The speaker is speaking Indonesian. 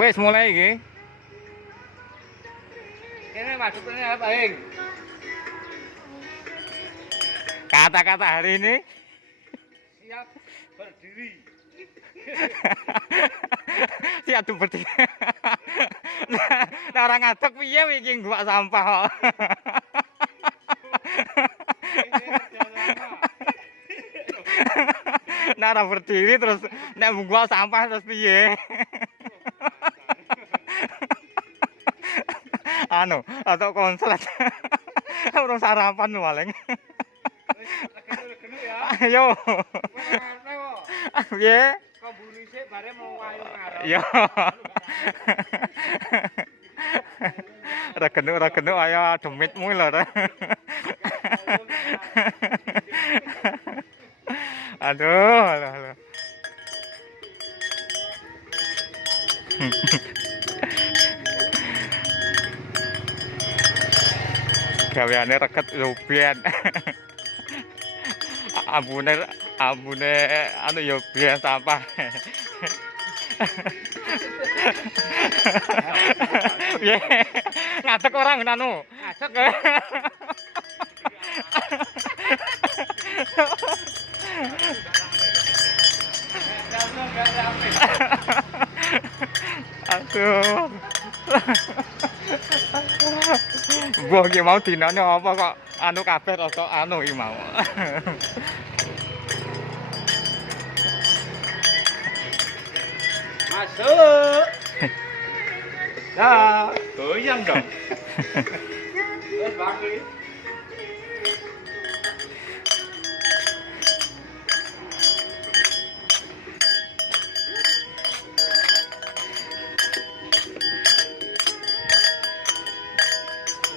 Wes mulai iki. Ini masuknya apa, Ing? Kata-kata hari ini Siap berdiri. siap tuh berdiri. Nah, orang ngadeg piye iki ngguak sampah kok. Nah, orang berdiri terus nek ngguak sampah terus piye? Anu, atau konslet. Urung sarapan paling. Genu-genu ya. Ayo. Mana kok? Piye? Kok buri sik bare mau ayu ngarep. Yo. Ora genu ayo demitmu lho. Aduh, aduh. Gaweane reket lubian. Ambune anu ya biyen sampah. Piye? Ngadeg orang anu. Ngadeg. Aduh. Mbah iki mau dinane apa kok anu kabeh rasa anu iki mau. Masuk. Nah, goyang dong. Wes bangi.